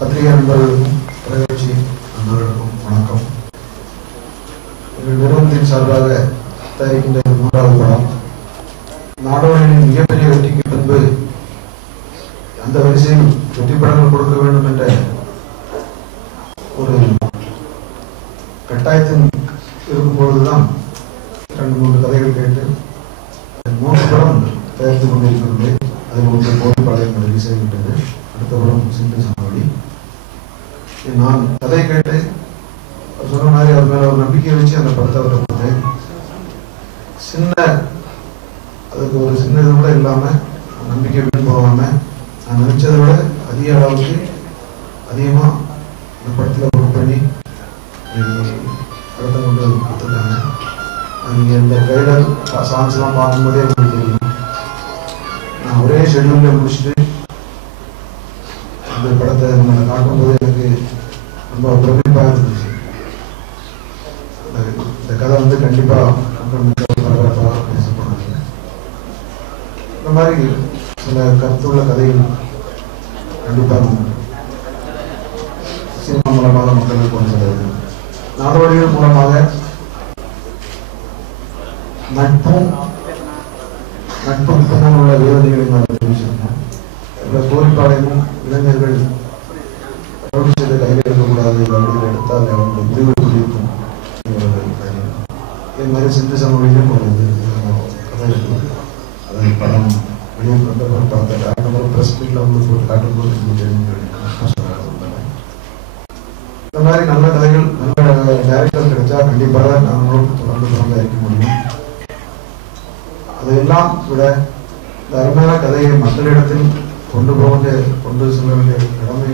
பத்திரிகை நண்பர்களுக்கும் தொலைக்காட்சி நண்பர்களுக்கும் வணக்கம். எங்கள் நிறுவனத்தின் சார்பாக தயாரிக்கின்ற 3வது படம் நாடோடியின் மிகப்பெரிய வெற்றிக்கு பின்பு அந்த வரிசையில் வெற்றி படங்கள் கொடுக்க வேண்டும் என்ற ஒரு கட்டாயத்தின் இருக்கும்பொழுதுதான் 2-3 கதைகள் கேட்டு 3 படம் தயாரித்துக் கொண்டிருக்கிறது. அதில் ஒன்று கோரிப்பாளையம் ரிலீஸ் ஆகிவிட்டது. அடுத்த படம் சிந்து சமாளி. நான் கதை கேட்டு சொன்ன மாதிரி அவர் மேல ஒரு நம்பிக்கை வச்சு அந்த படத்தை அவரை கொடுத்தேன். அதுக்கு ஒரு சின்ன இது கூட இல்லாமல் நம்பிக்கை வீண் போகாம நான் நினைச்சதை விட அதிக அளவுக்கு அதிகமாக அந்த படத்தில் ஒர்க் பண்ணி படத்தை கொண்டு கொடுத்துருக்காங்க. நீங்கள் இந்த ட்ரைலர் சாங்ஸ்லாம் பார்க்கும்போதே உங்களுக்கு தெரியும். நான் ஒரே ஷெட்யூலில் முடிச்சுட்டு அந்த படத்தை நம்ம காட்டும்போது எனக்கு ரொம்ப பிரமிப்பாக இருந்துச்சு. இந்த கதை வந்து கண்டிப்பாக பரபரப்பாக பேசப்படுறாங்க. இந்த மாதிரி சில கருத்துள்ள கதைகள் கண்டிப்பாக சினிமா மூலமாக மக்களுக்கு கொண்டு செல்வது. நாடோடிகள் மூலமாக நட்பும் பின்னால் வேதனைகளையும் நான் தெரிவிச்சிருக்கேன். கோரிப்பாளையமும் இளைஞர்கள் ரவுடி செய்த கையில் இருக்கக்கூடாது அப்படின்னு எடுத்தால் அவங்களுக்கு முடிவு இருக்கும். இதே மாதிரி சிந்து சமவெளியிலும் ஒரு கதை இருக்கு. அதை படம் வெளியே படத்தை காட்டும்போது ப்ரெஸ் மீட்டில் வந்து போட்டு காட்டும்போது இந்த மாதிரி நல்ல கதைகள் நல்ல டைரக்டர் கிடைச்சா கண்டிப்பாக நாங்களும் தொடர்ந்து இருக்க முடியும். அதையெல்லாம் விட இந்த அருமையான கதையை மக்களிடத்தில் கொண்டு செல்ல வேண்டிய கடமை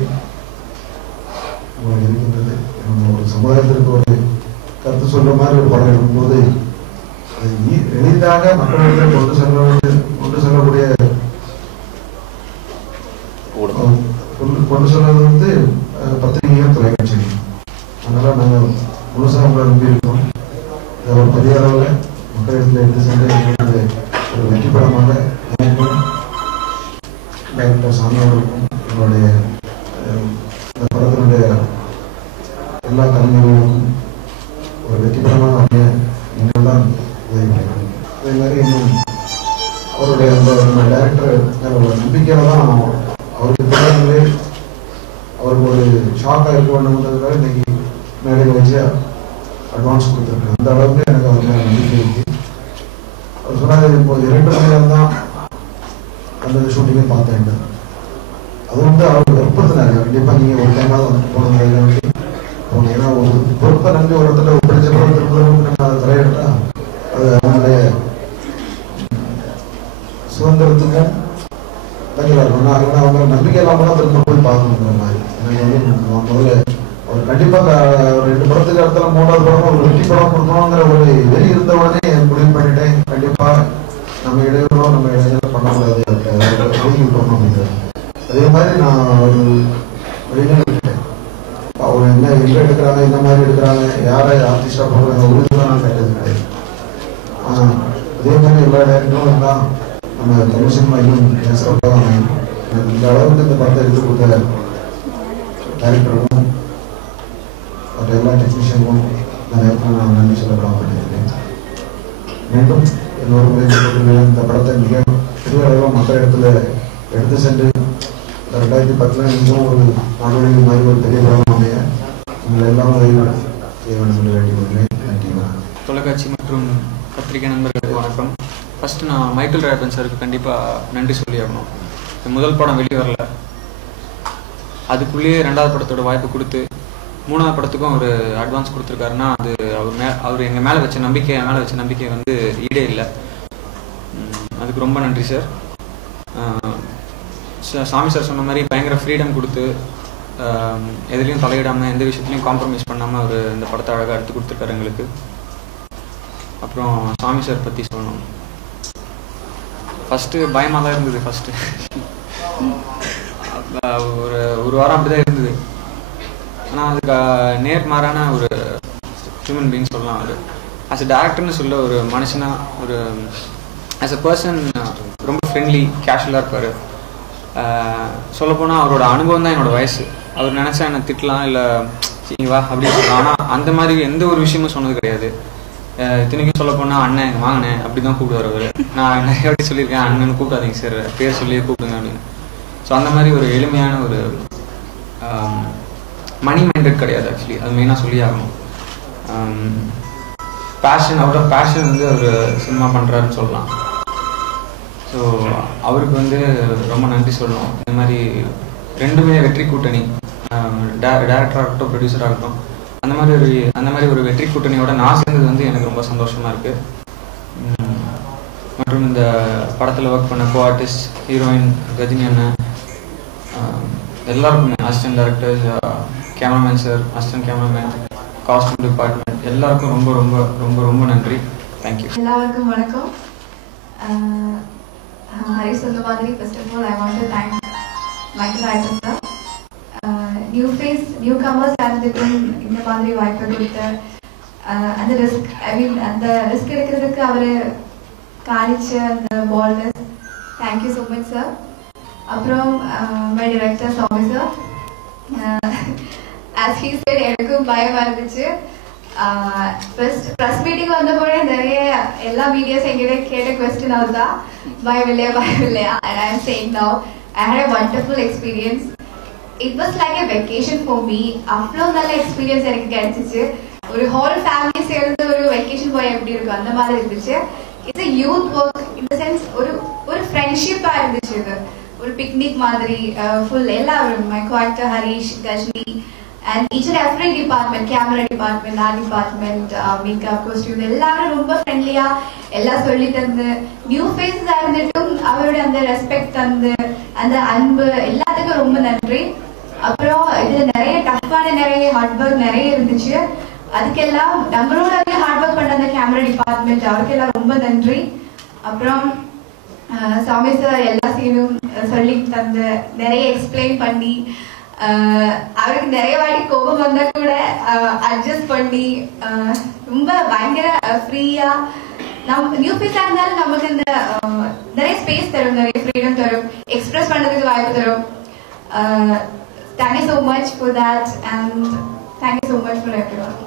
உங்களுக்கு இருக்கின்றது. ஒரு சமுதாயத்திற்கு ஒரு கருத்து சொல்ற மாதிரி ஒரு படம் எடுக்கும்போது அதை எளிதாக மக்களிடத்தில் கொண்டு செல்வது வந்து பத்திரிகையும் தொலைக்காட்சியும். அதனால நாங்கள் முழுசாக உங்களை நம்பி இருக்கோம். இதை ஒரு பெரிய அளவில் மக்களிடத்தில் எடுத்து சென்று ஒரு வெற்றி படமாக எனக்கும் டைரக்டர் சாமியோருக்கும் என்னுடைய இந்த படத்தினுடைய எல்லா கலைஞர்களுக்கும் ஒரு வெற்றி படமாக அமைய நீங்கள் தான் உதவி பண்ணணும். அதே மாதிரி இன்னும் அவருடைய அந்த டைரக்டர் ஒரு நம்பிக்கையில் தான் அவருக்கு தெரியாமலே அவருக்கு ஒரு ஷாக்காக இருக்க வேண்டும்ன்றதுக்காக இன்னைக்கு மேடையில் வச்சு அட்வான்ஸ் கொடுத்துருக்கேன். அந்த அளவுக்கு எனக்கு அவர் மேலே நம்பிக்கை இருக்கு. அவர் சொன்னாங்க இப்போ 2 மணி நேரம் தான் அந்த ஷூட்டிங்கை பார்த்தேன். அது வந்து அவர் விருப்பத்தினாரு. கண்டிப்பாக நீங்கள் ஒரு டைமாக வந்துட்டு போனது ஏன்னா ஒரு பொறுப்பை நம்பி ஒரு இடத்துல ஒப்படைச்ச பிறகு அதை தலையிட்டா அது அவங்களுடைய சுதந்திரத்துக்கும் தங்களாக இருக்கணும். அதனால அவங்க நம்பிக்கை இல்லாமல் தான் திரும்ப போய் பார்க்கணுங்கிற மாதிரி எனக்கு வந்து முதல்ல அவர் கண்டிப்பாக ஒரு 2 படத்துக்கு இடத்துல 3வது படம் ஒரு வெற்றி படம் கொடுக்கணுங்கிற ஒரு வெறி இருந்த உடனே முடிவு பண்ணிட்டேன். கண்டிப்பாக நம்ம இடையிலும் நம்ம இடையில பண்ணக்கூடாது ஒதுக்கி விட்டோம் அப்படிங்கிறது. அதே மாதிரி நான் ஒரு வெளியில விட்டுட்டேன். அவங்க என்ன எங்கே எடுக்கிறாங்க, இந்த மாதிரி எடுக்கிறாங்க, யாரை ஆர்டிஸ்டாக போடுறாங்க உறுதியெல்லாம் நான் கேட்டது கிடையாது. அதே மாதிரி எல்லா டேரக்டரும் இருந்தால் நம்ம தமிழ் சினிமா இன்னும் சிறப்பாக தான் அமையும். இந்த அளவுக்கு இந்த படத்தை எடுத்து கொடுத்த டைரக்டருக்கும் மற்ற எல்லா டெக்னீஷியனுக்கும் இந்த நேரத்தில் நான் நன்றி சொல்ல கடமைப்பட்டிருக்கேன். மீண்டும் இன்னொரு முறை இந்த படத்தை மிக பெரிய அளவில் மக்கள் இடத்துல எடுத்து சென்று 2010 இன்னும் ஒரு நாடோடி மாதிரி ஒரு பெரிய படம் அமைய உங்களை எல்லாம் உதவி செய்ய வேண்டும் என்று வேண்டி கொள்கிறேன். நன்றி. தொலைக்காட்சி மற்றும் பத்திரிகை நண்பர்களுக்கு வணக்கம். ஃபஸ்ட்டு நான் மைக்கேல் ராயப்பன் சாருக்கு கண்டிப்பாக நன்றி சொல்லி ஆகணும். முதல் படம் வெளியே வரல, அதுக்குள்ளேயே 2வது படத்தோட வாய்ப்பு கொடுத்து 3வது படத்துக்கும் ஒரு அட்வான்ஸ் கொடுத்துருக்காருன்னா அது அவர் எங்கள் மேலே வச்ச நம்பிக்கை வந்து ஈடே இல்லை. அதுக்கு ரொம்ப நன்றி சார். சாமி சார் சொன்ன மாதிரி பயங்கர ஃப்ரீடம் கொடுத்து எதுலேயும் தலையிடாமல் எந்த விஷயத்துலையும் காம்ப்ரமைஸ் பண்ணாமல் அவர் இந்த படத்தை அழகாக எடுத்து கொடுத்துருக்காரு எங்களுக்கு. அப்புறம் சாமி சார் பற்றி சொல்லணும். ஃபஸ்ட்டு பயமாக தான் இருந்தது. ஃபஸ்ட்டு ஒரு வாரம் அப்படி தான் இருந்தது. ஆனால் அதுக்கு நேர்மாறான ஒரு ஹியூமன் பீயிங் சொல்லலாம். அவர் ஆஸ் அ டேரக்டர்னு சொல்ல ஒரு மனுஷனாக ஒரு ஆஸ் அ பர்சன் ரொம்ப ஃப்ரெண்ட்லி கேஷுவலாக இருப்பார். சொல்லப்போனால் அவரோட அனுபவம் தான் என்னோடய வயசு. அவர் நினச்சா என்னை திட்டலாம் இல்லை வா அப்படின்னு சொல்லலாம். ஆனால் அந்த மாதிரி எந்த ஒரு விஷயமும் சொன்னது கிடையாது. இத்தனைக்கும் சொல்ல போனால் அண்ணன் வாங்கினேன் அப்படி தான் கூப்பிடுவார் அவர். நான் நிறைய வாட்டி சொல்லியிருக்கேன், அண்ணன் கூப்பிடாதீங்க சார், பேர் சொல்லியே கூப்பிடுங்க அப்படின்னு. ஸோ அந்த மாதிரி ஒரு எளிமையான ஒரு மணி மைண்டட் கிடையாது ஆக்சுவலி, அது மெயினாக சொல்லி ஆகணும். பேஷன், அவுட் ஆஃப் பேஷன் வந்து அவர் சினிமா பண்ணுறாருன்னு சொல்லலாம். ஸோ அவருக்கு வந்து ரொம்ப நன்றி சொல்லணும். இந்த மாதிரி ரெண்டுமே வெற்றி கூட்டணி, டேரக்டராக இருக்கட்டும் ப்ரொடியூசராக இருக்கட்டும், அந்த மாதிரி ஒரு வெற்றி கூட்டணியோட நான் சேர்ந்தது வந்து எனக்கு ரொம்ப சந்தோஷமாக இருக்குது. மற்றும் இந்த படத்தில் ஒர்க் பண்ண கோ ஆர்டிஸ்ட், ஹீரோயின் ரஜினி அண்ணன், எல்லாருக்குமே assistant directors, cameraman sir, assistant cameraman, costume department எல்லாருக்கும் ரொம்ப ரொம்ப ரொம்ப ரொம்ப நன்றி. தேங்க்யூ. எல்லாருக்கும் வணக்கம். ஹரி சொன்ன மாதிரி first of all I want to thank Michael Isaac sir. New face, newcomers இருந்துட்டும் இந்த மாதிரி வாய்ப்பை கொடுத்த அந்த ரிஸ்க், அந்த ரிஸ்க் எடுக்கிறதுக்கு அவர் காணிச்ச அந்த baldness, thank you so much sir. அப்புறம் மை டைரக்டர் சாமி சார், ஆஸ் ஹீ செட் எனக்கும் பயமா இருந்துச்சு. ப்ரெஸ் மீட்டிங் வந்த போதே நிறைய எல்லா மீடியாஸ் எங்கிட்ட கேட்ட கொஸ்டின் அதுதான், பயம் இல்லையா. and I am saying now I had a wonderful experience. It was like a vacation for me. அவ்வளோ நல்ல எக்ஸ்பீரியன்ஸ் எனக்கு கிடைச்சிச்சு. ஒரு ஹோல் ஃபேமிலி சேர்ந்து ஒரு வெக்கேஷன் போய் எப்படி இருக்கும் அந்த மாதிரி இருந்துச்சு. It's a youth work in the sense ஒரு ஃப்ரெண்ட்ஷிப்பா இருந்துச்சு. இது ஒரு பிக்னிக் மாதிரி ஃபுல் எல்லாரும், மை கோஆக்டர் ஹரிஷ், கஜ்னி and each and every department, camera department, art department, makeup, costume, எல்லாரும் ரொம்ப ஃப்ரெண்ட்லியா எல்லாம் சொல்லி தந்து, நியூ ஃபேஸஸ் இருந்துட்டும் அவரோட அந்த ரெஸ்பெக்ட் தந்து, அந்த அன்பு எல்லாத்துக்கும் ரொம்ப நன்றி. அப்புறம் இதுல நிறைய டஃப்பான நிறைய ஹார்ட் ஒர்க் நிறைய இருந்துச்சு. அதுக்கெல்லாம் நம்மளோட ஹார்ட் ஒர்க் பண்ண அந்த கேமரா டிபார்ட்மெண்ட் அவருக்கெல்லாம் ரொம்ப நன்றி. அப்புறம் சாமி சார் எல்லா சீனும் சொல்லி தந்து, நிறைய எக்ஸ்பிளைன் பண்ணி, அவருக்கு நிறைய வாட்டி கோபம் வந்தா கூட அட்ஜஸ்ட் பண்ணி ரொம்ப பயங்கர ஃப்ரீயா, நம்ம நியூ ஃபேஸா இருந்தாலும் நமக்கு இந்த நிறைய ஸ்பேஸ் தரும், நிறைய ஃப்ரீடம் தரும், எக்ஸ்பிரஸ் பண்றதுக்கு வாய்ப்பு தரும். Thank you so much for that and thank you so much for everyone.